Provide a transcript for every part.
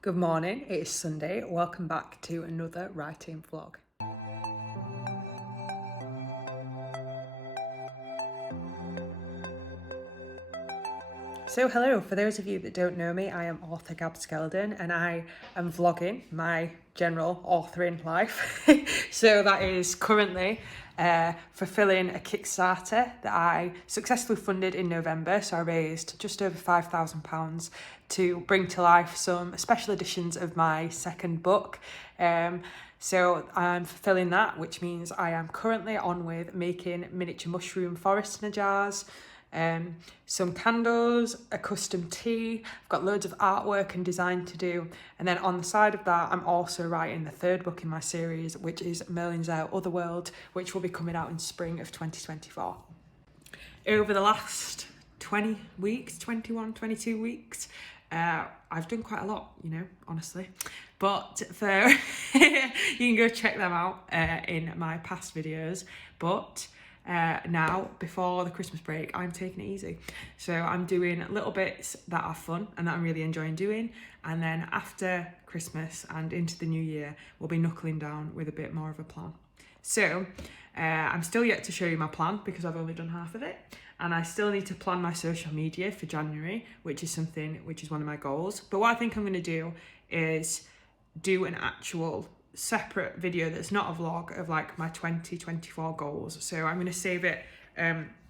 Good morning, it is Sunday. Welcome back to another writing vlog. So hello, for those of you that don't know me, I am AuthorGabSkeldon and I am vlogging my general authoring life. So that is currently fulfilling a Kickstarter that I successfully funded in November. So I raised just over £5,000 to bring to life some special editions of my second book. So I'm fulfilling that, which means I am currently on with making miniature mushroom forest jars, some candles, a custom tea. I've got loads of artwork and design to do, and then on the side of that I'm also writing the third book in my series, which is Merlin's Otherworld, which will be coming out in spring of 2024. Over the last 20 weeks, 21, 22 weeks, I've done quite a lot, honestly. But for you can go check them out in my past videos. But now, before the Christmas break, I'm taking it easy. So I'm doing little bits that are fun and that I'm really enjoying doing. And then after Christmas and into the new year, we'll be knuckling down with a bit more of a plan. So I'm still yet to show you my plan because I've only done half of it. And I still need to plan my social media for January, which is one of my goals. But what I think I'm going to do is do an actual separate video that's not a vlog of like my 2024 goals. So I'm going to save it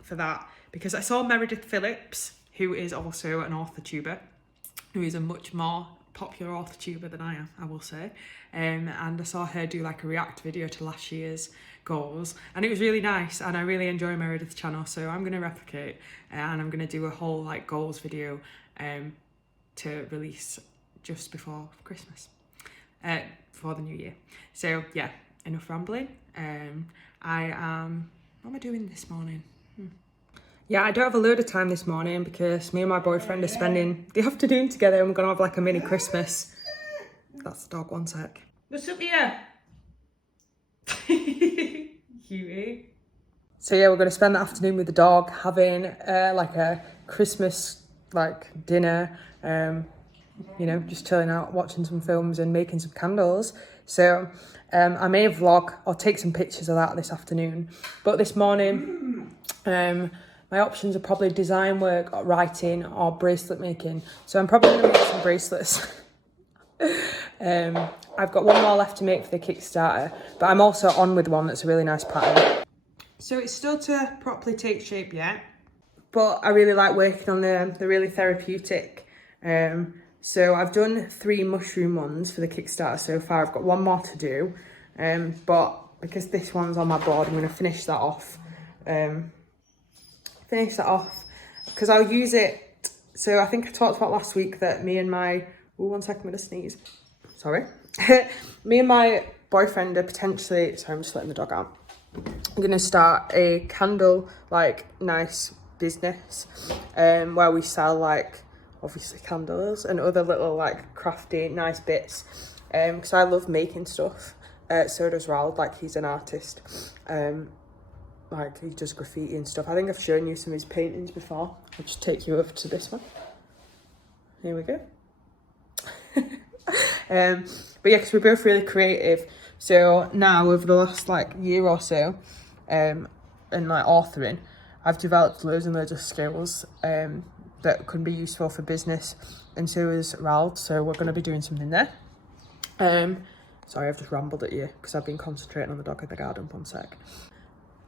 for that, because I saw Meredith Phillips, who is also an author tuber, who is a much more popular author tuber than I am, I will say, and I saw her do like a react video to last year's goals, and it was really nice, and I really enjoy Meredith's channel, so I'm going to replicate and I'm going to do a whole like goals video to release just before Christmas, for the new year. So yeah, enough rambling. What am I doing this morning? Yeah, I don't have a load of time this morning because me and my boyfriend are spending the afternoon together, and we're gonna have like a mini Christmas. That's the dog, one sec. What's up here? Cutie. So yeah, we're gonna spend the afternoon with the dog, having like a Christmas like dinner, just chilling out, watching some films and making some candles. So I may vlog or take some pictures of that this afternoon. But this morning, my options are probably design work, or writing, or bracelet making. So I'm probably going to make some bracelets. I've got one more left to make for the Kickstarter, but I'm also on with one that's a really nice pattern. So it's still to properly take shape yet, but I really like working on the really therapeutic. So I've done 3 mushroom ones for the Kickstarter so far. I've got one more to do, but because this one's on my board, I'm going to finish that off. Because I'll use it. So I think I talked about last week that me and my, one second, I'm gonna sneeze. Sorry. Me and my boyfriend are potentially, sorry, I'm just letting the dog out. I'm gonna start a candle, like, nice business, where we sell like, obviously candles and other little like crafty, nice bits. Because I love making stuff. So does Raoul, like he's an artist. Like he does graffiti and stuff. I think I've shown you some of his paintings before. I'll just take you over to this one. Here we go. But yeah, because we're both really creative. So now over the last like year or so, in my authoring, I've developed loads and loads of skills that could be useful for business, and so is Raoul. So we're going to be doing something there. Sorry, I've just rambled at you because I've been concentrating on the dog in the garden. One sec.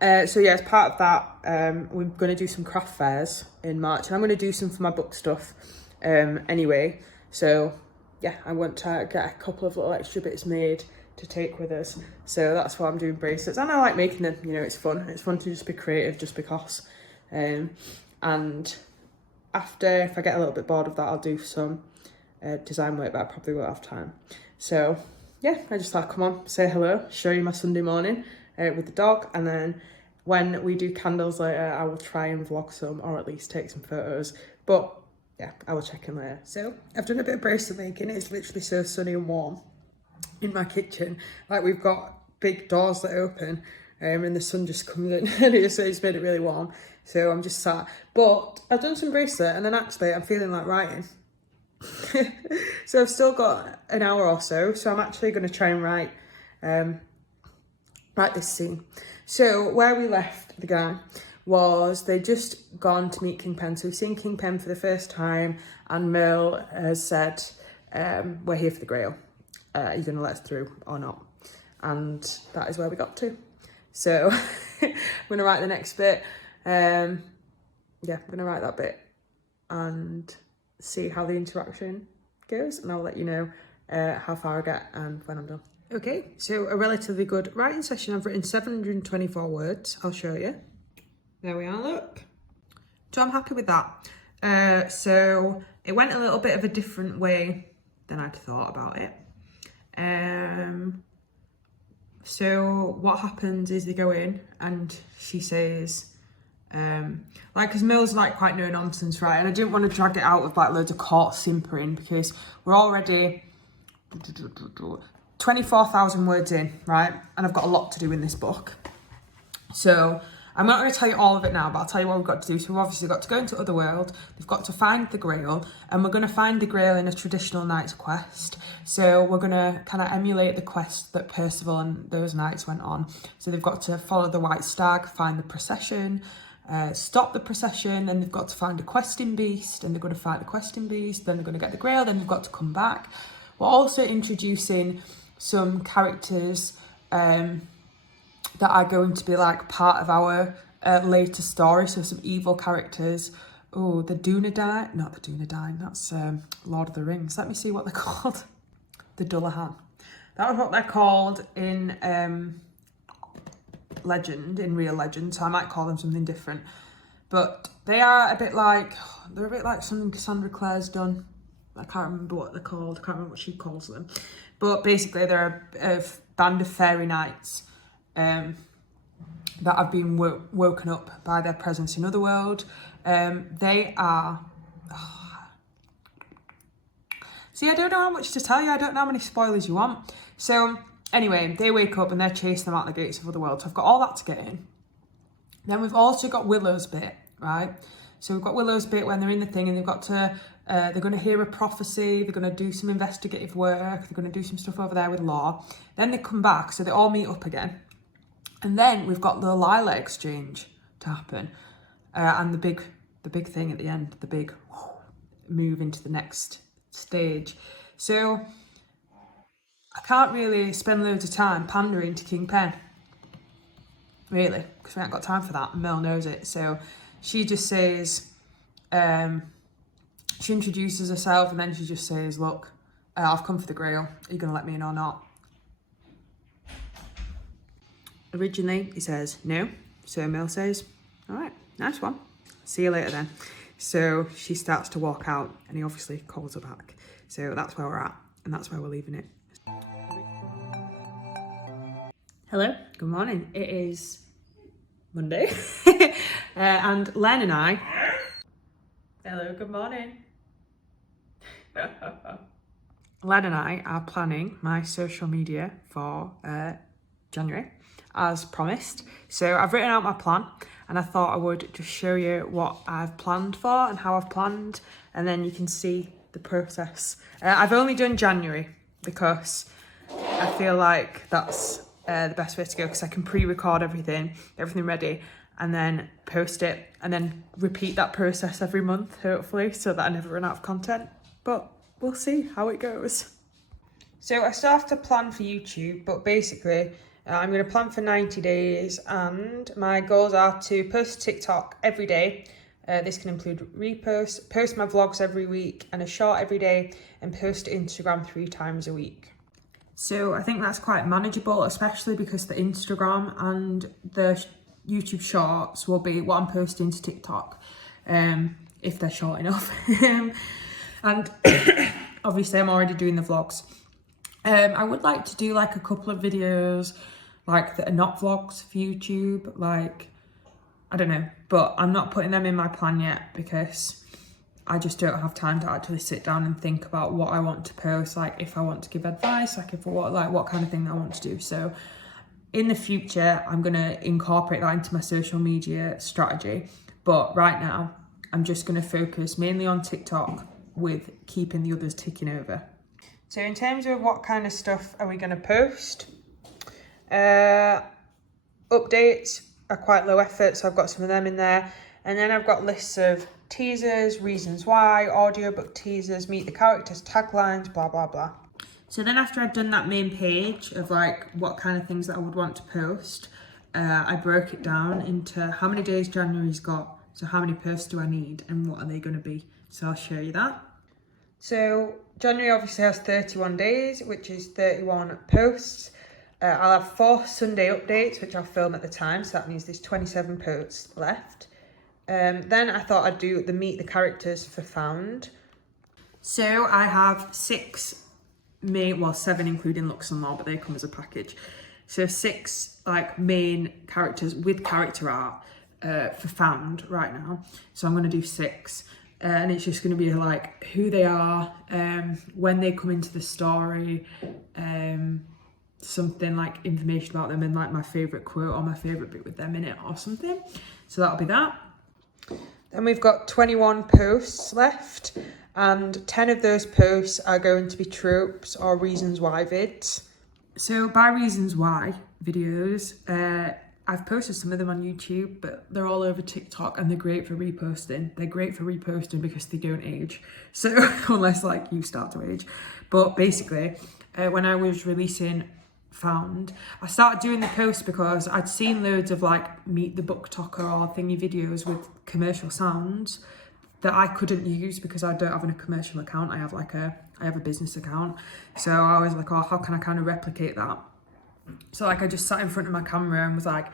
So yeah, as part of that, we're going to do some craft fairs in March, and I'm going to do some for my book stuff anyway. So yeah, I want to get a couple of little extra bits made to take with us. So that's why I'm doing bracelets, and I like making them. It's fun. It's fun to just be creative just because. And after, if I get a little bit bored of that, I'll do some design work, but I probably won't have time. So yeah, I just thought, come on, say hello, show you my Sunday morning with the dog, and then when we do candles later, I will try and vlog some, or at least take some photos. But yeah, I will check in later. So I've done a bit of bracelet making. It's literally so sunny and warm in my kitchen. Like we've got big doors that open, and the sun just comes in, and it's made it really warm. So I'm just sat. But I've done some bracelet, and then actually I'm feeling like writing. So I've still got an hour or so, so I'm actually going to try and write this scene. So where we left the guy was they'd just gone to meet Kingpin. So we've seen Kingpin for the first time, and Merle has said, we're here for the Grail. Are you going to let us through or not? And that is where we got to. So I'm going to write the next bit. Yeah, I'm going to write that bit and see how the interaction goes, and I'll let you know how far I get and when I'm done. Okay, so a relatively good writing session. I've written 724 words. I'll show you. There we are, look. So I'm happy with that. So it went a little bit of a different way than I'd thought about it. So what happens is they go in and she says, because Mill's like quite no nonsense, right? And I didn't want to drag it out with like loads of court simpering because we're already 24,000 words in, right? And I've got a lot to do in this book. So I'm not going to tell you all of it now, but I'll tell you what we've got to do. So we've obviously got to go into Otherworld. We've got to find the Grail, and we're going to find the Grail in a traditional knight's quest. So we're going to kind of emulate the quest that Percival and those knights went on. So they've got to follow the white stag, find the procession, stop the procession, then they've got to find a questing beast, and they're going to fight the questing beast, then they're going to get the Grail, then they've got to come back. We're also introducing some characters that are going to be like part of our later story, so some evil characters. Oh, the Dunedain, not the Dunedain, that's Lord of the Rings. Let me see what they're called. The Dullahan. That was what they're called in legend, in real legend, so I might call them something different. But they are a bit like, they're a bit like something Cassandra Clare's done. I can't remember what they're called, I can't remember what she calls them. But basically they're a band of fairy knights that have been woken up by their presence in Otherworld. They are... See, I don't know how much to tell you. I don't know how many spoilers you want. So anyway, they wake up and they're chasing them out the gates of Otherworld. So I've got all that to get in. Then we've also got Willow's bit, right? So we've got Willow's bit when they're in the thing and they've got to... they're going to hear a prophecy, they're going to do some investigative work, they're going to do some stuff over there with law. Then they come back, so they all meet up again. And then we've got the Lila exchange to happen. And the big thing at the end, the big move into the next stage. So I can't really spend loads of time pandering to Kingpin, really, because we haven't got time for that, and Mel knows it. So she just says... she introduces herself and then she just says, look, I've come for the Grail. Are you going to let me in or not? Originally, he says no. So Mel says, all right, nice one. See you later then. So she starts to walk out and he obviously calls her back. So that's where we're at and that's where we're leaving it. Hello, good morning. It is Monday. And Len and I... Hello, good morning. Len and I are planning my social media for January, as promised. So I've written out my plan and I thought I would just show you what I've planned for and how I've planned, and then you can see the process. I've only done January because I feel like that's the best way to go, because I can pre-record everything ready, and then post it and then repeat that process every month, hopefully, so that I never run out of content. But we'll see how it goes. So I still have to plan for YouTube, but basically I'm going to plan for 90 days and my goals are to post TikTok every day. This can include reposts, post my vlogs every week and a short every day, and post to Instagram 3 times a week. So I think that's quite manageable, especially because the Instagram and the YouTube shorts will be what I'm posting to TikTok, if they're short enough. And obviously I'm already doing the vlogs. I would like to do like a couple of videos like that are not vlogs for YouTube, like, I don't know, but I'm not putting them in my plan yet because I just don't have time to actually sit down and think about what I want to post, like if I want to give advice, like if what kind of thing I want to do. So in the future, I'm going to incorporate that into my social media strategy. But right now, I'm just going to focus mainly on TikTok with keeping the others ticking over. So in terms of what kind of stuff are we going to post, updates are quite low effort, so I've got some of them in there. And then I've got lists of teasers, reasons why, audiobook teasers, meet the characters, taglines, blah, blah, blah. So then after I'd done that main page of like what kind of things that I would want to post, I broke it down into how many days January's got, so how many posts do I need and what are they going to be. So I'll show you that. So January obviously has 31 days, which is 31 posts. I'll have 4 Sunday updates, which I'll film at the time, so that means there's 27 posts left. Then I thought I'd do the meet the characters for Found. So I have 7 including looks and more, but they come as a package. So 6 like main characters with character art for Found right now. So I'm going to do 6. And it's just going to be like who they are, when they come into the story, something like information about them and like my favourite quote or my favourite bit with them in it or something. So that'll be that. Then we've got 21 posts left, and 10 of those posts are going to be tropes or reasons why vids. So by reasons why videos, I've posted some of them on YouTube, but they're all over TikTok and they're great for reposting. They're great for reposting because they don't age. So unless like you start to age. But basically, when I was releasing Found, I started doing the posts because I'd seen loads of like Meet the Book Talker or thingy videos with commercial sounds that I couldn't use because I don't have a commercial account. I have a business account. So I was like, oh, how can I kind of replicate that? So like I just sat in front of my camera and was like,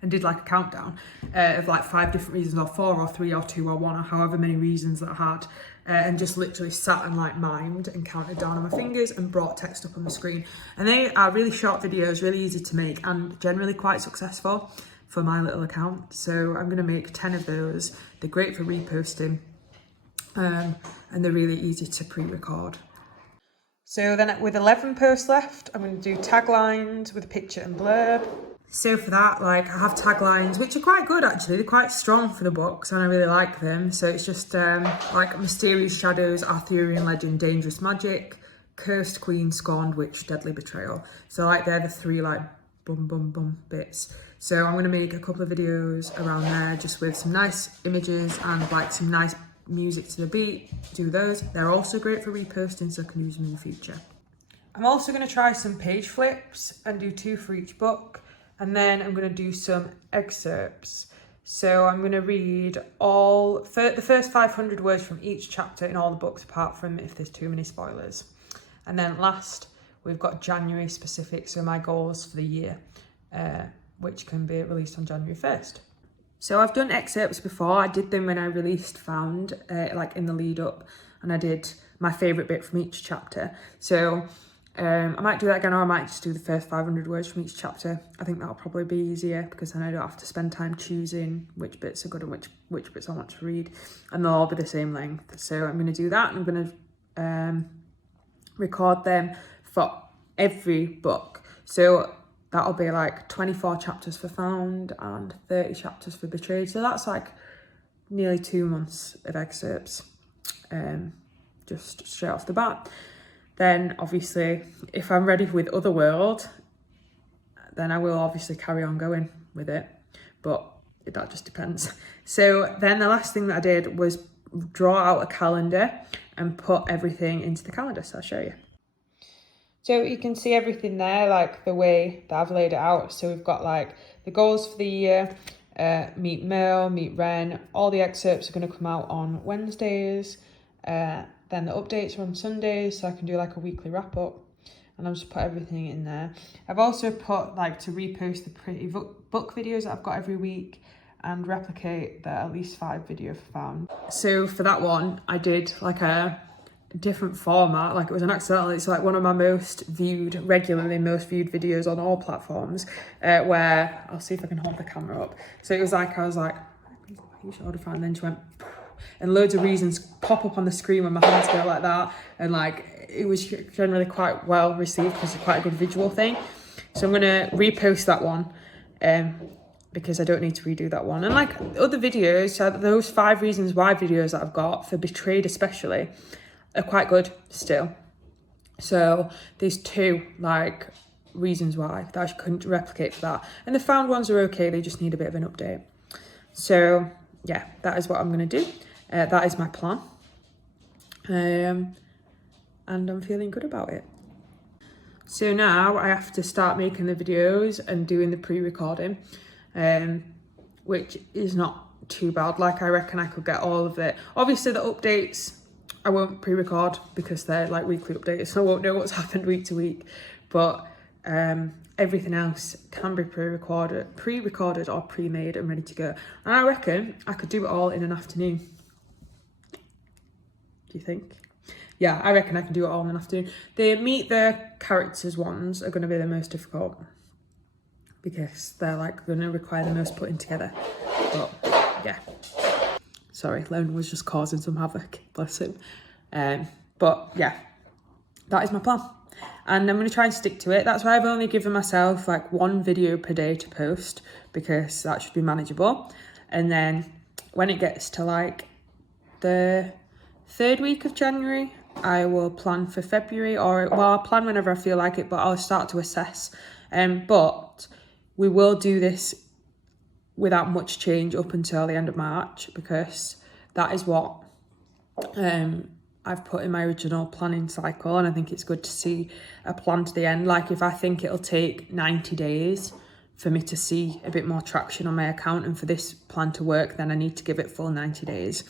and did like a countdown of like 5 different reasons, or 4 or 3 or 2 or 1 or however many reasons that I had, and just literally sat and like mimed and counted down on my fingers and brought text up on the screen. And they are really short videos, really easy to make and generally quite successful for my little account. So I'm going to make 10 of those. They're great for reposting, and they're really easy to pre-record. So then with 11 posts left, I'm going to do taglines with a picture and blurb. So for that, like I have taglines, which are quite good actually. They're quite strong for the books and I really like them. So it's just like Mysterious Shadows, Arthurian Legend, Dangerous Magic, Cursed Queen, Scorned Witch, Deadly Betrayal. So like they're the 3 like bum bum bum bits. So I'm going to make a couple of videos around there just with some nice images and like some nice music to the beat. Do those. They're also great for reposting, so I can use them in the future. I'm also going to try some page flips and do 2 for each book. And then I'm going to do some excerpts. So I'm going to read the first 500 words from each chapter in all the books, apart from if there's too many spoilers. And then last, we've got January specific, so my goals for the year, which can be released on January 1st. So I've done excerpts before. I did them when I released Found, like in the lead up, and I did my favourite bit from each chapter. So I might do that again, or I might just do the first 500 words from each chapter. I think that'll probably be easier because then I don't have to spend time choosing which bits are good and which bits I want to read, and they'll all be the same length. So I'm going to do that. I'm going to record them for every book. So that'll be like 24 chapters for Found and 30 chapters for Betrayed. So that's like nearly 2 months of excerpts, just straight off the bat. Then obviously, if I'm ready with Otherworld, then I will obviously carry on going with it, but that just depends. So then the last thing that I did was draw out a calendar and put everything into the calendar, so I'll show you. So you can see everything there, like the way that I've laid it out. So we've got like the goals for the year, meet Merle, meet Ren. All the excerpts are going to come out on Wednesdays. Then the updates are on Sundays, so I can do like a weekly wrap up. And I'll just put everything in there. I've also put like to repost the pretty book videos that I've got every week and replicate the at least 5 video for Found. So for that one, I did like a different format, like it was an accidental. It's like one of my most viewed videos on all platforms, where I'll see if I can hold the camera up. So it was like, I was like, you should order Found, and then she went, and loads of reasons pop up on the screen when my hands go like that, and like it was generally quite well received because it's quite a good visual thing. So I'm going to repost that one because I don't need to redo that one. And like other videos, those 5 reasons why videos that I've got, for Betrayed especially, are quite good still. So there's 2 like reasons why that I couldn't replicate for that. And the found ones are okay, they just need a bit of an update. So yeah, that is what I'm going to do. That is my plan. And I'm feeling good about it. So now I have to start making the videos and doing the pre-recording, which is not too bad. Like, I reckon I could get all of it. Obviously the updates I won't pre-record because they're like weekly updates, so I won't know what's happened week to week. But everything else can be pre-recorded or pre-made and ready to go. And I reckon I could do it all in an afternoon. Do you think? Yeah, I reckon I can do it all in an afternoon. The meet the characters ones are going to be the most difficult because they're like going to require the most putting together. But yeah, sorry, Lone was just causing some havoc, bless him. But yeah, that is my plan. And I'm going to try and stick to it. That's why I've only given myself like 1 video per day to post, because that should be manageable. And then when it gets to like the 3rd week of January, I will plan for February, or well, I'll plan whenever I feel like it, but I'll start to assess. But we will do this without much change up until the end of March, because that is what I've put in my original planning cycle, and I think it's good to see a plan to the end. Like, if I think it'll take 90 days for me to see a bit more traction on my account and for this plan to work, then I need to give it full 90 days.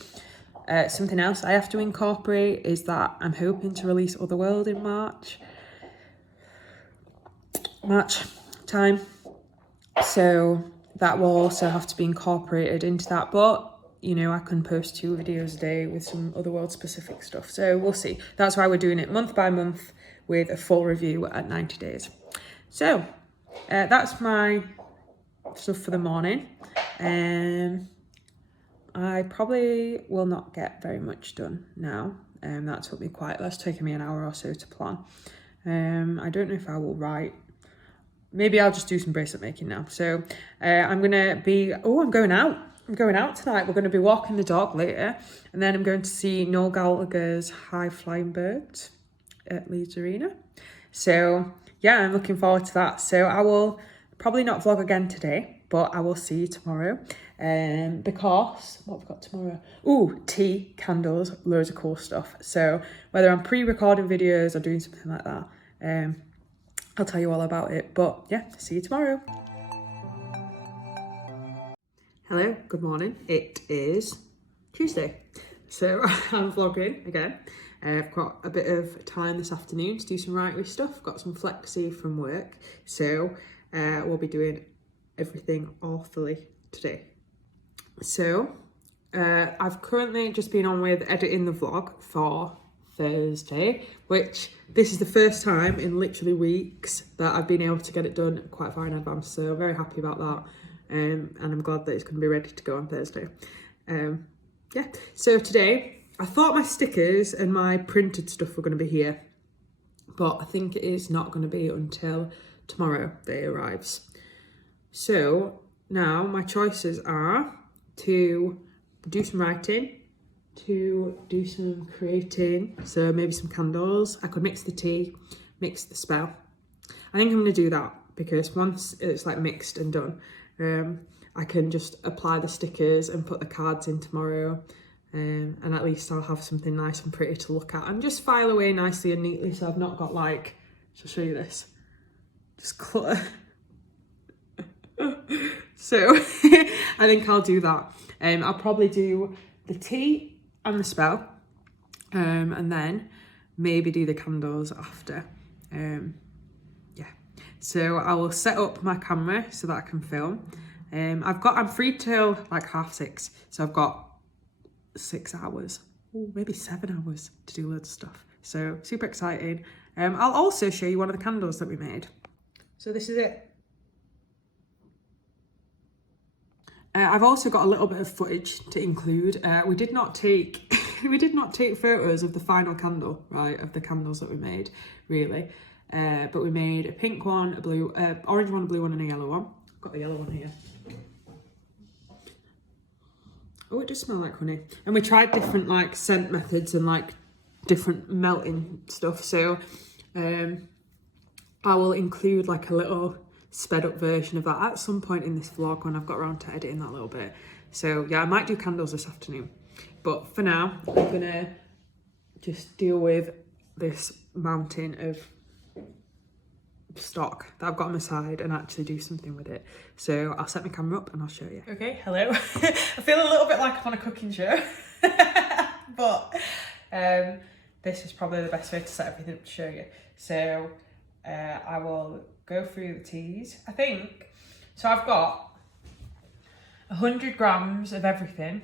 Something else I have to incorporate is that I'm hoping to release Otherworld in March time. So that will also have to be incorporated into that. But, you know, I can post 2 videos a day with some Otherworld specific stuff. So we'll see. That's why we're doing it month by month with a full review at 90 days. So that's my stuff for the morning. I probably will not get very much done now. That's taken me an hour or so to plan. I don't know if I will write. Maybe I'll just do some bracelet making now. So I'm going to be, I'm going out. I'm going out tonight. We're going to be walking the dog later. And then I'm going to see Noel Gallagher's High Flying Birds at Leeds Arena. So yeah, I'm looking forward to that. So I will probably not vlog again today, but I will see you tomorrow. Because what have we got tomorrow? Tea, candles, loads of cool stuff. So whether I'm pre-recording videos or doing something like that, I'll tell you all about it. But yeah, see you tomorrow. Hello, good morning. It is Tuesday, so I'm vlogging again. I've got a bit of time this afternoon to do some writery stuff. Got some flexi from work, so we'll be doing everything awfully today. So I've currently just been on with editing the vlog for Thursday, which this is the first time in literally weeks that I've been able to get it done quite far in advance, so I'm very happy about that. And I'm glad that it's going to be ready to go on Thursday. Yeah, so today I thought my stickers and my printed stuff were going to be here, but I think it is not going to be until tomorrow that it arrives. So now my choices are to do some writing, to do some creating, so maybe some candles. I could mix the tea, mix the spell. I think I'm going to do that because once it's like mixed and done, I can just apply the stickers and put the cards in tomorrow, and at least I'll have something nice and pretty to look at and just file away nicely and neatly, so I've not got like, I'll show you this, just clutter. So I think I'll do that. I'll probably do the tea and the spell, and then maybe do the candles after. Yeah, so I will set up my camera so that I can film. I'm free till like 6:30, so I've got 6 hours, maybe 7 hours to do loads of stuff. So super exciting. I'll also show you one of the candles that we made. So this is it. I've also got a little bit of footage to include. We did not take photos of the final candle, right, of the candles that we made, really. But we made a pink one, a blue, orange one, a blue one, and a yellow one. I've got the yellow one here. Oh, it does smell like honey. And we tried different like scent methods and like different melting stuff. So I will include like a little sped up version of that at some point in this vlog when I've got around to editing that a little bit. So yeah, I might do candles this afternoon. But for now, I'm gonna just deal with this mountain of stock that I've got on my side and actually do something with it. So I'll set my camera up and I'll show you. Okay, hello. I feel a little bit like I'm on a cooking show, but this is probably the best way to set everything up to show you. So I will go through the teas. I think, so I've got 100 grams of everything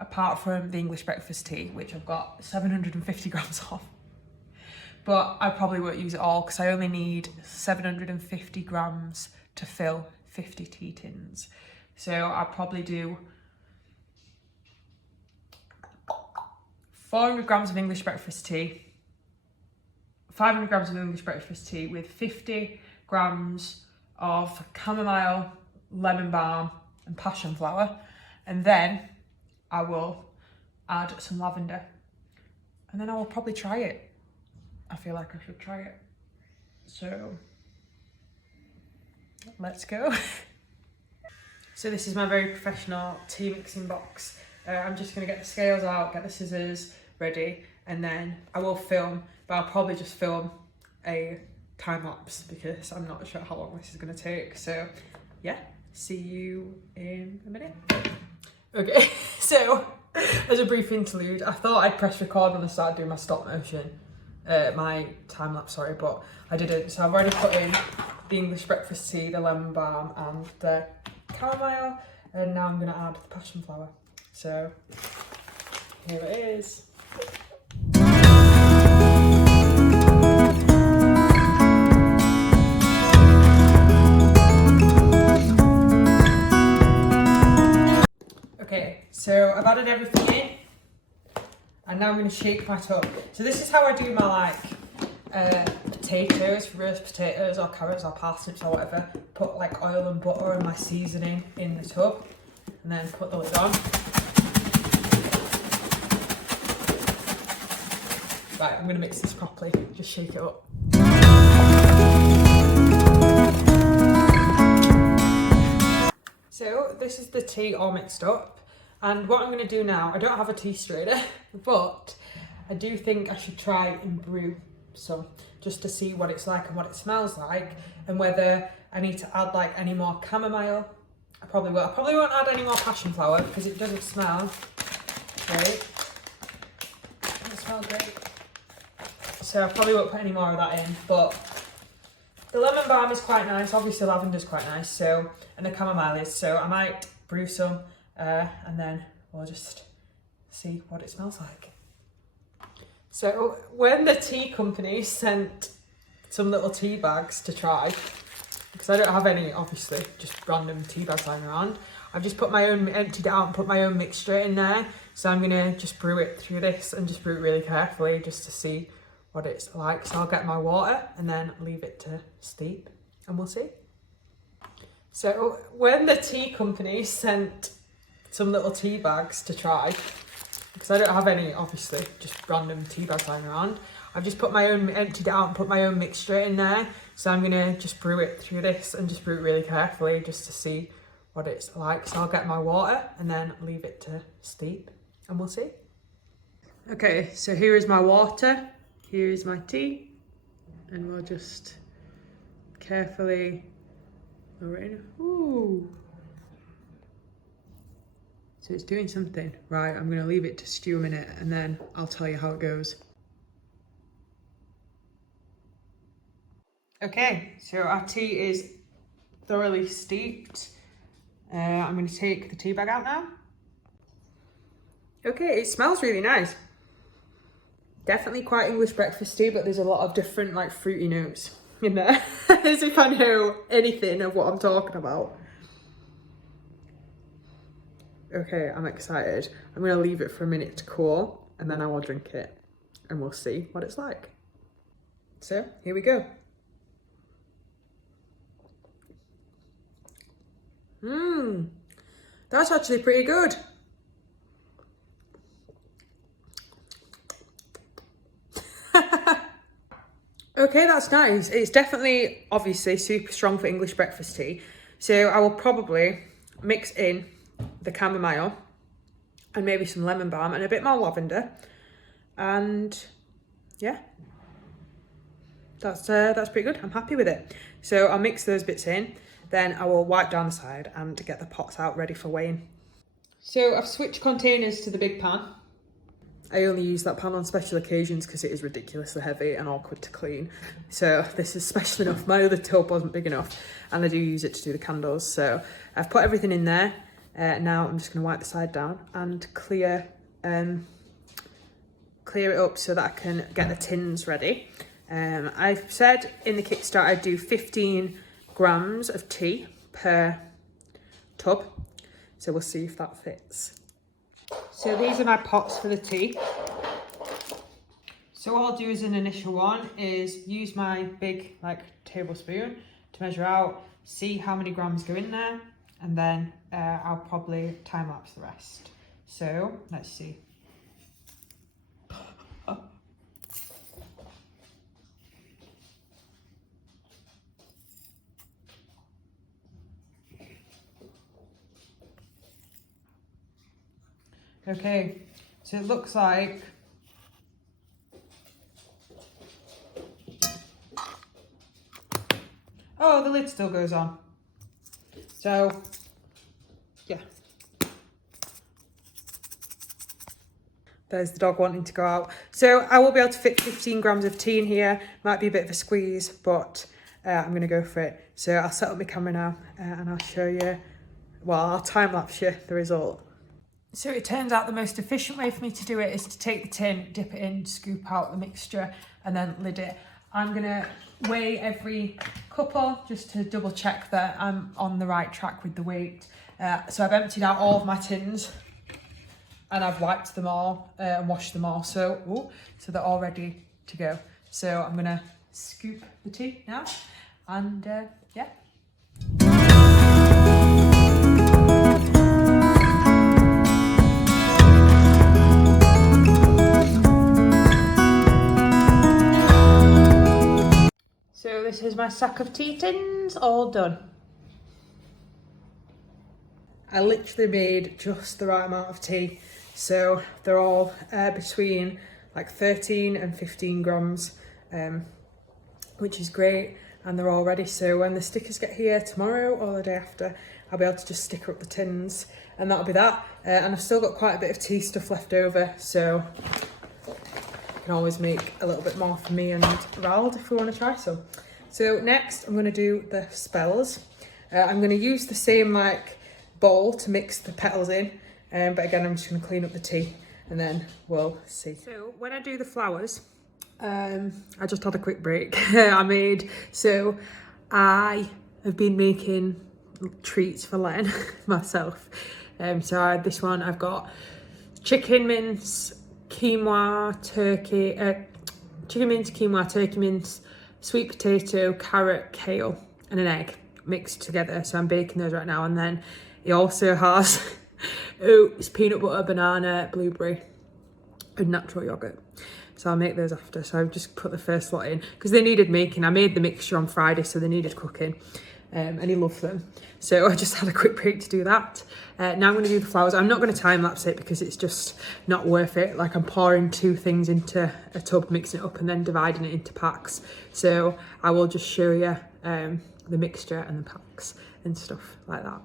apart from the English breakfast tea, which I've got 750 grams of. But I probably won't use it all because I only need 750 grams to fill 50 tea tins. So I'll probably do 400 grams of English breakfast tea, 500 grams of English breakfast tea with 50 grams of chamomile, lemon balm and passion flower. And then I will add some lavender. And then I will probably try it. I feel like I should try it. So let's go. So this is my very professional tea mixing box. I'm just gonna get the scales out, get the scissors ready, and then I will film, but I'll probably just film a time lapse because I'm not sure how long this is gonna take. So yeah, see you in a minute. Okay, so as a brief interlude, I thought I'd press record when I started doing my stop motion. My time lapse, sorry, but I didn't. So I've already put in the English breakfast tea, the lemon balm and the chamomile, and now I'm gonna add the passion flower. So here it is. Okay, so I've added everything in. And now I'm going to shake my tub. So this is how I do my potatoes, roast potatoes or carrots or parsnips or whatever. Put like oil and butter and my seasoning in the tub and then put the lid on. Right, I'm going to mix this properly, just shake it up. So this is the tea all mixed up. And what I'm going to do now, I don't have a tea strainer, but I do think I should try and brew some just to see what it's like and what it smells like and whether I need to add like any more chamomile. I probably will. I probably won't add any more passion flower because it doesn't smell great. It doesn't smell great. So I probably won't put any more of that in, but the lemon balm is quite nice. Obviously lavender's quite nice, so, and the chamomile is, so I might brew some. And then we'll just see what it smells like. So when the tea company sent some little tea bags to try, because I don't have any, obviously, just random tea bags lying around, I've just put my own, emptied it out and put my own mixture in there. So I'm gonna just brew it through this and just brew it really carefully just to see what it's like. So I'll get my water and then leave it to steep and we'll see. So when the tea company sent some little tea bags to try, because I don't have any, obviously, just random tea bags lying around, I've just put my own, emptied it out and put my own mixture in there. So I'm gonna just brew it through this and just brew it really carefully just to see what it's like. So I'll get my water and then leave it to steep and we'll see. Okay, so here is my water, here is my tea, and we'll just carefully pour it in. Ooh. So it's doing something. Right, I'm gonna leave it to stew a minute and then I'll tell you how it goes. Okay, so our tea is thoroughly steeped. I'm gonna take the tea bag out now. Okay, it smells really nice. Definitely quite English breakfast tea, but there's a lot of different like fruity notes in there. As if I know anything of what I'm talking about. Okay, I'm excited. I'm gonna leave it for a minute to cool and then I will drink it and we'll see what it's like. So here we go. That's actually pretty good. Okay, that's nice. It's definitely, obviously, super strong for English breakfast tea. So I will probably mix in the chamomile and maybe some lemon balm and a bit more lavender. And yeah, that's pretty good. I'm happy with it. So I'll mix those bits in, then I will wipe down the side and get the pots out ready for weighing. So I've switched containers to the big pan. I only use that pan on special occasions because it is ridiculously heavy and awkward to clean. So this is special enough. My other tub wasn't big enough and I do use it to do the candles. So I've put everything in there. Now I'm just going to wipe the side down and clear it up so that I can get the tins ready. I've said in the Kickstart I'd do 15 grams of tea per tub. So we'll see if that fits. So these are my pots for the tea. So what I'll do as an initial one is use my big tablespoon to measure out, see how many grams go in there, and then I'll probably time lapse the rest. So let's see. Okay, so it looks like oh, the lid still goes on. So yeah. There's the dog wanting to go out. So I will be able to fit 15 grams of tea in here. Might be a bit of a squeeze, but I'm going to go for it. So I'll set up my camera now and I'll show you, well, I'll time lapse you the result. So it turns out the most efficient way for me to do it is to take the tin, dip it in, scoop out the mixture and then lid it. I'm going to weigh every couple just to double check that I'm on the right track with the weight. So I've emptied out all of my tins and I've wiped them all and washed them all. So they're all ready to go. So I'm going to scoop the tea now and yeah. So this is my stack of tea tins, all done. I literally made just the right amount of tea. So they're all between like 13 and 15 grams, which is great. And they're all ready. So when the stickers get here tomorrow or the day after, I'll be able to just sticker up the tins and that'll be that. And I've still got quite a bit of tea stuff left over. So I can always make a little bit more for me and Rald if we want to try some. So next I'm going to do the spells. I'm going to use the same bowl to mix the petals in, but again I'm just going to clean up the tea and then we'll see. So when I do the flowers, I just had a quick break. I have been making treats for Len myself. So I had this one. I've got chicken mince, quinoa, turkey, chicken mince, quinoa, turkey mince, sweet potato, carrot, kale, and an egg mixed together. So I'm baking those right now. And then it also has oats, peanut butter, banana, blueberry, and natural yogurt. So I'll make those after. So I've just put the first lot in because they needed making. I made the mixture on Friday, so they needed cooking. And he loved them. So I just had a quick break to do that. Now I'm going to do the flowers. I'm not going to time lapse it because it's just not worth it. Like I'm pouring two things into a tub, mixing it up and then dividing it into packs. So I will just show you the mixture and the packs and stuff like that.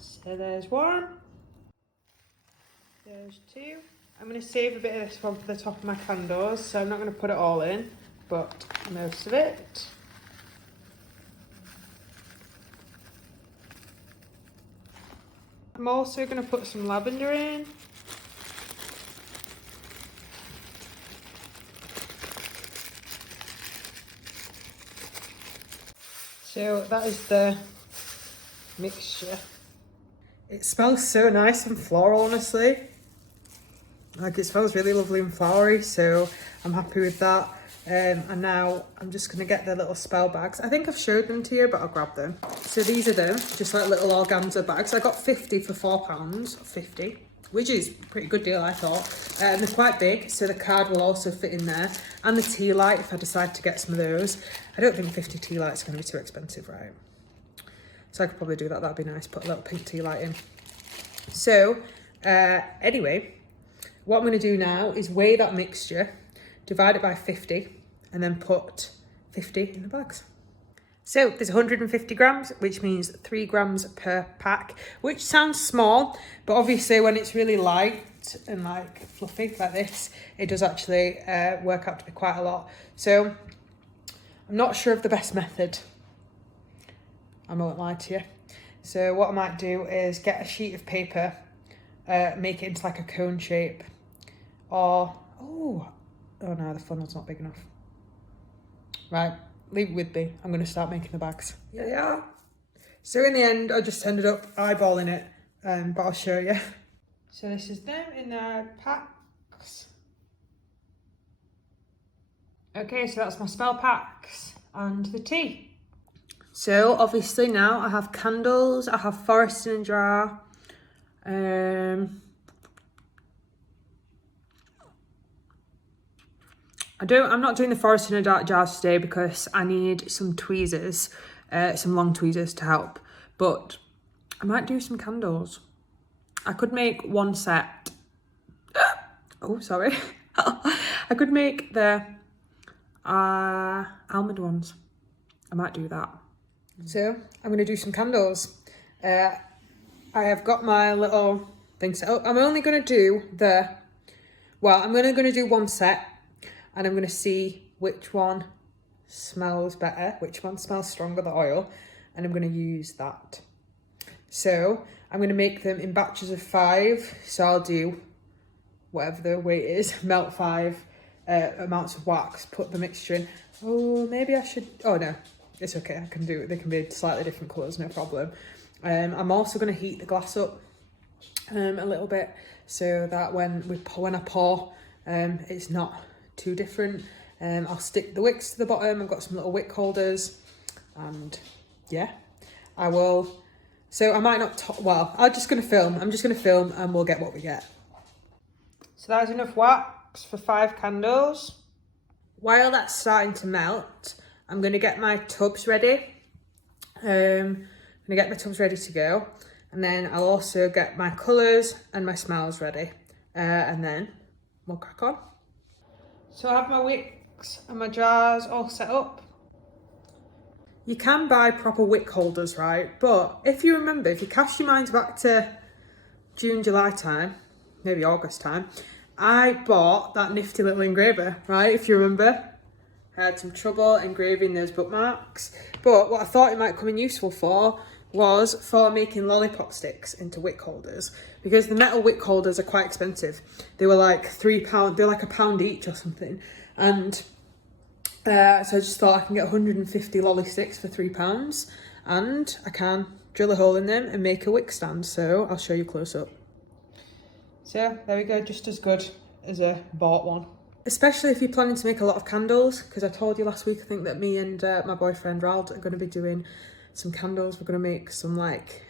So there's one. There's two. I'm going to save a bit of this one for the top of my candles, so I'm not going to put it all in, but most of it. I'm also going to put some lavender in. So that is the mixture. It smells so nice and floral, honestly. Like it smells really lovely and flowery, so I'm happy with that. And now I'm just going to get the little spell bags. I think I've showed them to you, but I'll grab them. So these are them, just like little organza bags. I got 50 for £4, 50. which is a pretty good deal, I thought. And they're quite big, so the card will also fit in there. And the tea light, if I decide to get some of those. I don't think 50 tea lights are going to be too expensive, right? So I could probably do that. That'd be nice. Put a little pink tea light in. So anyway, what I'm going to do now is weigh that mixture, divide it by 50, and then put 50 in the bags. So there's 150 grams, which means 3 grams per pack, which sounds small, but obviously when it's really light and like fluffy like this, it does actually work out to be quite a lot. So I'm not sure of the best method. I won't lie to you. So what I might do is get a sheet of paper, make it into like a cone shape, or, oh no, the funnel's not big enough. Right, leave it with me. I'm going to start making the bags. Yeah. So in the end, I just ended up eyeballing it, but I'll show you. So this is them in their packs. Okay, so that's my spell packs and the tea. So obviously now I have candles, I have forest in a jar. I'm not doing the forest in a dark jar today because I need some tweezers, some long tweezers to help. But I might do some candles. I could make one set. Oh, sorry. I could make the almond ones. I might do that. So I'm going to do some candles. I have got my little thing set up. I'm only going to do I'm going to do one set. And I'm going to see which one smells better, which one smells stronger, the oil, and I'm going to use that. So I'm going to make them in batches of 5. So I'll do whatever the weight is, melt 5 amounts of wax, put the mixture in. Oh, maybe I should, oh no, it's okay, I can do it. They can be slightly different colours, no problem. I'm also going to heat the glass up a little bit so that when I pour, it's not too different. I'll stick the wicks to the bottom. I've got some little wick holders, and yeah, I will. So I might not. I'm just going to film. I'm just going to film, and we'll get what we get. So that's enough wax for 5 candles. While that's starting to melt, I'm going to get my tubs ready. I'm going to get my tubs ready to go, and then I'll also get my colours and my smells ready, and then we'll crack on. So I have my wicks and my jars all set up. You can buy proper wick holders, right? But if you remember, if you cast your minds back to June, July time, maybe August time, I bought that nifty little engraver, right? If you remember, I had some trouble engraving those bookmarks. But what I thought it might come in useful for was for making lollipop sticks into wick holders, because the metal wick holders are quite expensive. They were like £3, they're like £1 each or something, and so I just thought I can get 150 lolly sticks for £3, and I can drill a hole in them and make a wick stand. So I'll show you close up. So there we go, just as good as a bought one. Especially if you're planning to make a lot of candles, because I told you last week, I think, that me and my boyfriend Rald are going to be doing some candles. We're going to make some like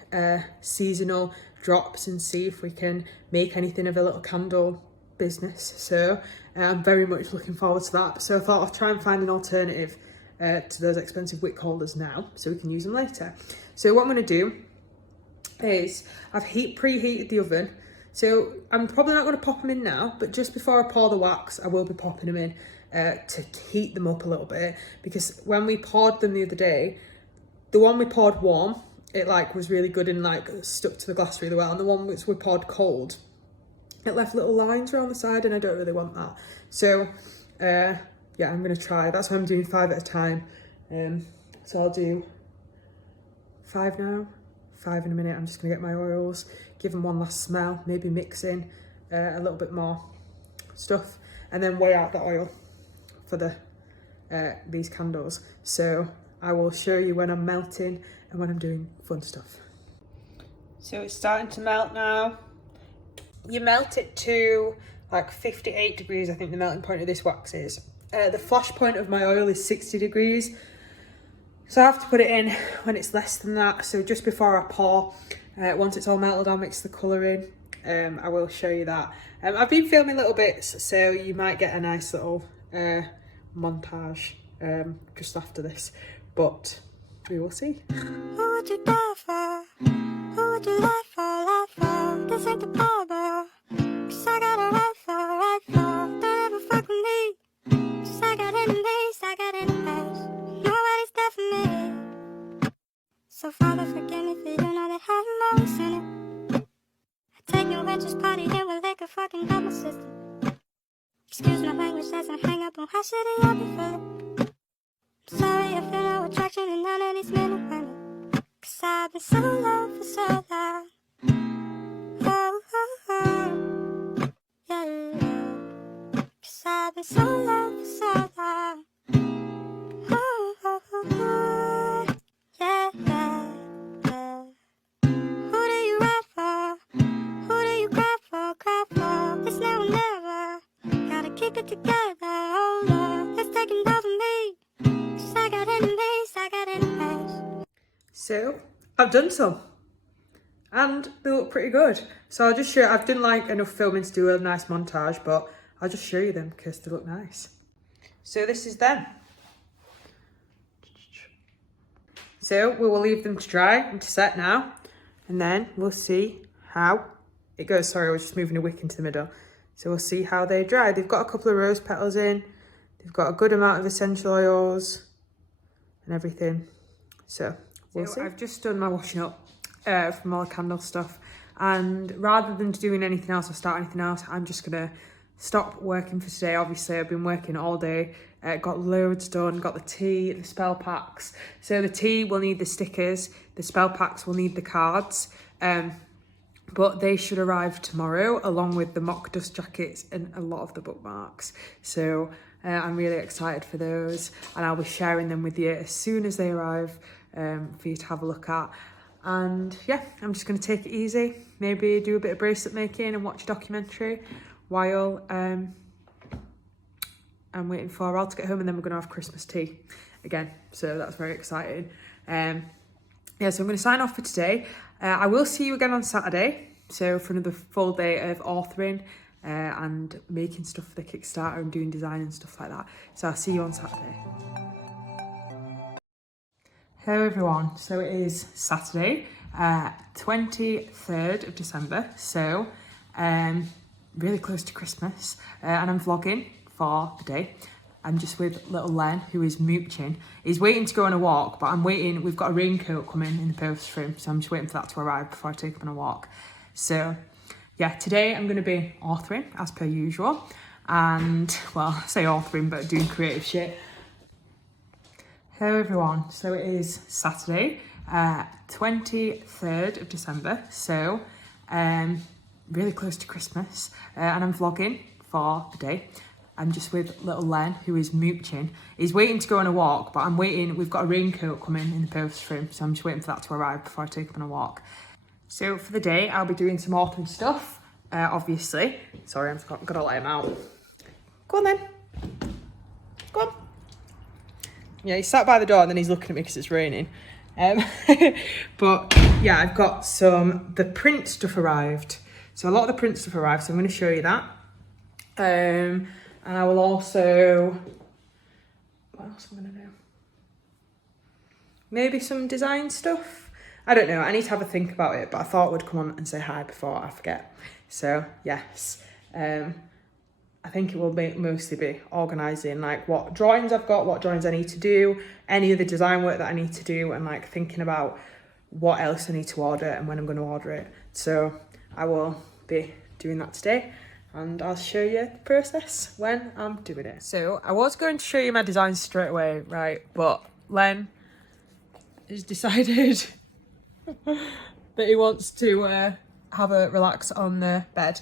seasonal drops and see if we can make anything of a little candle business. So I'm very much looking forward to that. So I thought I'll try and find an alternative to those expensive wick holders now, so we can use them later. So what I'm going to do is I've preheated the oven. So I'm probably not going to pop them in now, but just before I pour the wax, I will be popping them in to heat them up a little bit, because when we poured them the other day, the one we poured warm, it like was really good and like stuck to the glass really well, and the one which we poured cold, it left little lines around the side, and I don't really want that. So yeah, I'm going to try. That's why I'm doing 5 at a time. So I'll do 5 now, 5 in a minute. I'm just going to get my oils, give them one last smell, maybe mix in a little bit more stuff, and then weigh out the oil for these candles. So I will show you when I'm melting and when I'm doing fun stuff. So it's starting to melt now. You melt it to like 58 degrees, I think the melting point of this wax is. The flash point of my oil is 60 degrees. So I have to put it in when it's less than that. So just before I pour, once it's all melted, I'll mix the colour in. I will show you that. I've been filming little bits, so you might get a nice little montage just after this, but we will see. Who would you die for? Who would you lie for? This ain't the barber. 'Cause I got a rifle. Don't ever fuck with me. 'Cause I got enemies. Nobody's there for me. So Father, forgive me for you know that I'm always in it. I take no ventures, party here with liquor, fucking double system. Excuse my language, doesn't hang up on how shitty I be feeling. I'm sorry I feel no attraction in none of these men and women. 'Cause I've been so low for so long. Oh, oh, oh. Yeah, yeah. 'Cause I've been so low for so long. Oh, oh, oh, oh. Yeah, yeah, yeah. Who do you ride for? Who do you cry for? It's now or never. Gotta keep it together. Oh Lord, it's taking over me. 'Cause I got enemies. So I've done some, and they look pretty good. So I'll just show. I've done like enough filming to do a nice montage, but I'll just show you them because they look nice. So this is them. So we will leave them to dry and to set now, and then we'll see how it goes. Sorry, I was just moving a wick into the middle. So we'll see how they dry. They've got a couple of rose petals in. They've got a good amount of essential oils and everything. So we'll see. I've just done my washing up from all the candle stuff, and rather than doing anything else or start anything else, I'm just gonna stop working for today. Obviously I've been working all day, got loads done, got the tea, the spell packs. So the tea will need the stickers, the spell packs will need the cards, but they should arrive tomorrow along with the mock dust jackets and a lot of the bookmarks. So I'm really excited for those, and I'll be sharing them with you as soon as they arrive for you to have a look at. And yeah, I'm just going to take it easy, maybe do a bit of bracelet making and watch a documentary while I'm waiting for Al to get home, and then we're going to have Christmas tea again, so that's very exciting. Yeah, so I'm going to sign off for today. I will see you again on Saturday, so for another full day of authoring and making stuff for the Kickstarter and doing design and stuff like that. So I'll see you on Saturday. Hello everyone, so it is Saturday, 23rd of December, so really close to Christmas, and I'm vlogging for the day. I'm just with little Len, who is mooching. He's waiting to go on a walk, but I'm waiting. We've got a raincoat coming in the post for him, so I'm just waiting for that to arrive before I take him on a walk. So yeah, today I'm going to be authoring as per usual, and well, I say authoring, but doing creative shit. Hello everyone, so it is Saturday, 23rd of December, so really close to Christmas, and I'm vlogging for the day. I'm just with little Len, who is mooching. He's waiting to go on a walk, but I'm waiting. We've got a raincoat coming in the post for him, so I'm just waiting for that to arrive before I take him on a walk. So for the day, I'll be doing some authoring stuff, obviously. Sorry, I've got to let him out. Go on then. Go on. Yeah, he sat by the door and then he's looking at me because it's raining. But yeah, I've got the print stuff arrived. So a lot of the print stuff arrived, so I'm going to show you that. And I will also, what else am I going to do? Maybe some design stuff. I don't know, I need to have a think about it, but I thought I would come on and say hi before I forget. So yes, I think it will mostly be organising like what drawings I've got, what drawings I need to do, any of the design work that I need to do, and like thinking about what else I need to order and when I'm going to order it. So I will be doing that today, and I'll show you the process when I'm doing it. So I was going to show you my designs straight away, right? But Len has decided that he wants to have a relax on the bed.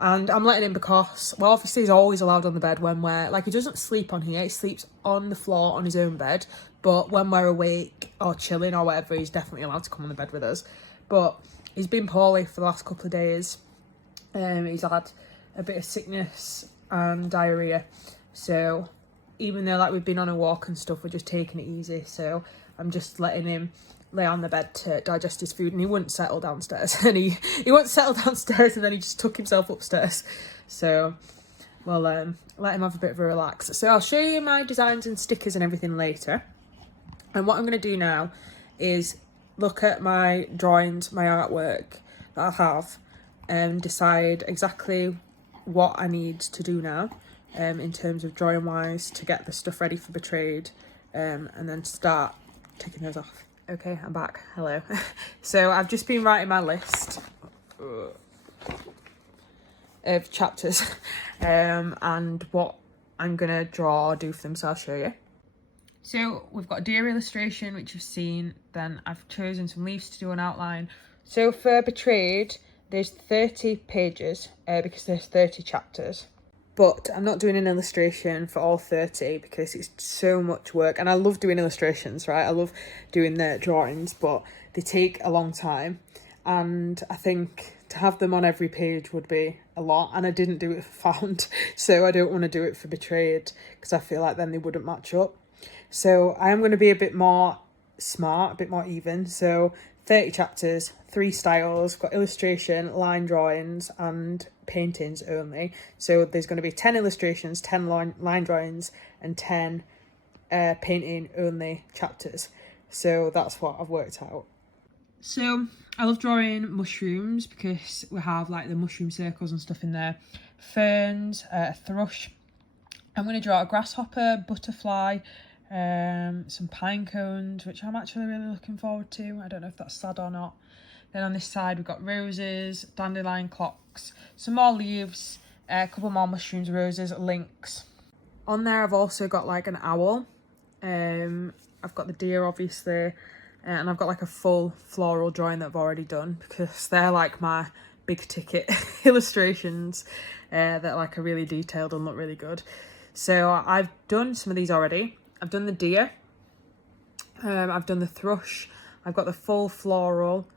And I'm letting him because, well, obviously he's always allowed on the bed when we're, like, he doesn't sleep on here, he sleeps on the floor on his own bed, but when we're awake or chilling or whatever, he's definitely allowed to come on the bed with us. But he's been poorly for the last couple of days. He's had a bit of sickness and diarrhea, so even though like we've been on a walk and stuff, we're just taking it easy. So I'm just letting him lay on the bed to digest his food, and he wouldn't settle downstairs. And he wouldn't settle downstairs, and then he just took himself upstairs. So we'll let him have a bit of a relax. So I'll show you my designs and stickers and everything later. And what I'm going to do now is look at my drawings, my artwork that I have, and decide exactly what I need to do now in terms of drawing wise to get the stuff ready for Betrayed, and then start ticking those off. Okay, I'm back. Hello. So I've just been writing my list of chapters and what I'm gonna draw or do for them, so I'll show you. So we've got a deer illustration, which you've seen. Then I've chosen some leaves to do an outline. So for Betrayed, there's 30 pages because there's 30 chapters. But I'm not doing an illustration for all 30 because it's so much work. And I love doing illustrations, right? I love doing the drawings, but they take a long time. And I think to have them on every page would be a lot. And I didn't do it for Found, so I don't want to do it for Betrayed because I feel like then they wouldn't match up. So I am going to be a bit more smart, a bit more even. So 30 chapters, 3 styles, got illustration, line drawings and paintings only. So there's going to be 10 illustrations, 10 line drawings and 10 painting only chapters. So that's what I've worked out. So I love drawing mushrooms because we have like the mushroom circles and stuff in there. Ferns, a thrush. I'm going to draw a grasshopper, butterfly, some pine cones, which I'm actually really looking forward to. I don't know if that's sad or not. Then on this side we've got roses, dandelion clocks, some more leaves, a couple more mushrooms, roses, lynx. On there I've also got like an owl. I've got the deer obviously, and I've got like a full floral drawing that I've already done because they're like my big ticket illustrations that like are really detailed and look really good. So I've done some of these already. I've done the deer, I've done the thrush, I've got the full floral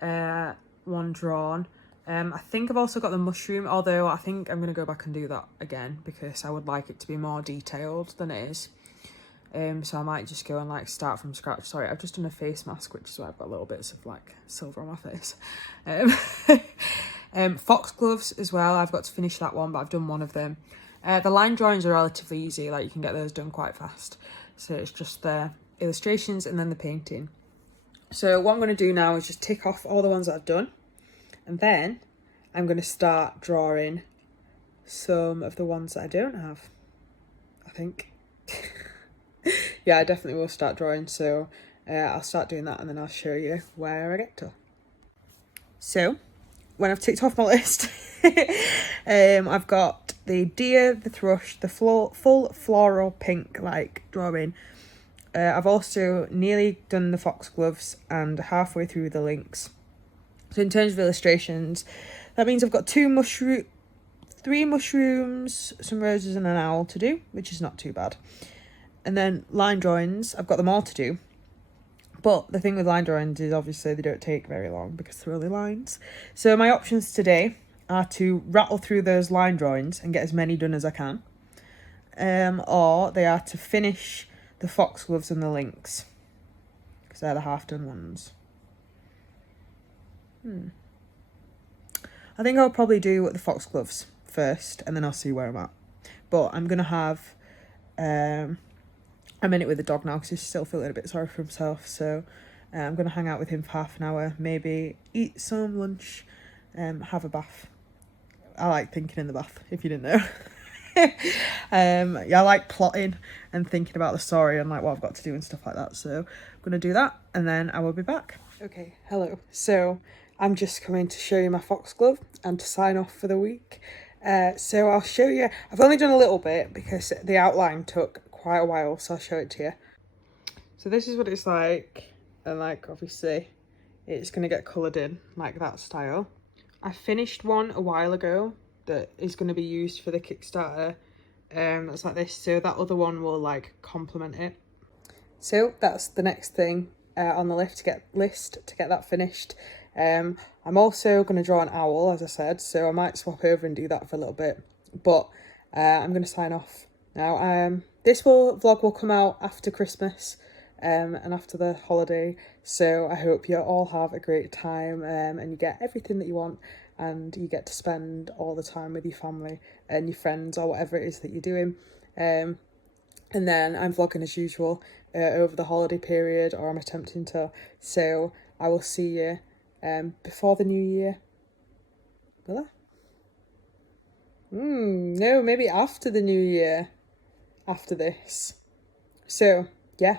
one drawn. I think I've also got the mushroom, although I think I'm going to go back and do that again because I would like it to be more detailed than it is. So I might just go and like start from scratch. Sorry, I've just done a face mask, which is why I've got little bits of like silver on my face. Foxgloves as well, I've got to finish that one, but I've done one of them. The line drawings are relatively easy, like you can get those done quite fast. So it's just the illustrations and then the painting. So what I'm going to do now is just tick off all the ones that I've done. And then I'm going to start drawing some of the ones that I don't have, I think. Yeah, I definitely will start drawing. So I'll start doing that and then I'll show you where I get to. So when I've ticked off my list, I've got the deer, the thrush, the full floral pink like drawing. I've also nearly done the foxgloves and halfway through the lynx. So in terms of illustrations, that means I've got 3 mushrooms, some roses and an owl to do, which is not too bad. And then line drawings, I've got them all to do. But the thing with line drawings is obviously they don't take very long because they're only lines. So my options today are to rattle through those line drawings and get as many done as I can. Or they are to finish the foxgloves and the lynx because they're the half done ones. I think I'll probably do the foxgloves first and then I'll see where I'm at. But I'm going to have... I'm in it with the dog now because he's still feeling a bit sorry for himself. So I'm going to hang out with him for half an hour, maybe eat some lunch, have a bath. I like thinking in the bath, if you didn't know. Yeah, I like plotting and thinking about the story and like what I've got to do and stuff like that. So I'm going to do that and then I will be back. Okay, hello. So I'm just coming to show you my foxglove and to sign off for the week. So I'll show you. I've only done a little bit because the outline took quite a while, so I'll show it to you. So this is what it's like, and like obviously it's going to get coloured in like that style. I finished one a while ago that is going to be used for the Kickstarter. That's like this, so that other one will like complement it. So that's the next thing on the list to get that finished. I'm also going to draw an owl, as I said, so I might swap over and do that for a little bit. But I'm going to sign off now. This vlog will come out after Christmas, and after the holiday. So I hope you all have a great time, and you get everything that you want, and you get to spend all the time with your family and your friends or whatever it is that you're doing. And then I'm vlogging as usual over the holiday period, or I'm attempting to. So I will see you before the new year. Will I? No, maybe after the new year, after this. So, yeah,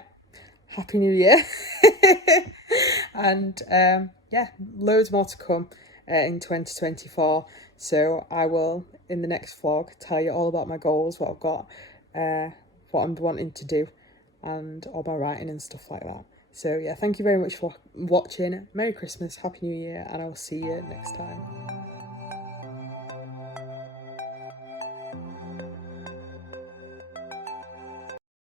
Happy New Year. And yeah, loads more to come in 2024. So I will, in the next vlog, tell you all about my goals, what I've got, what I'm wanting to do, and all my writing and stuff like that. So yeah, thank you very much for watching. Merry Christmas, Happy New Year, and I will see you next time.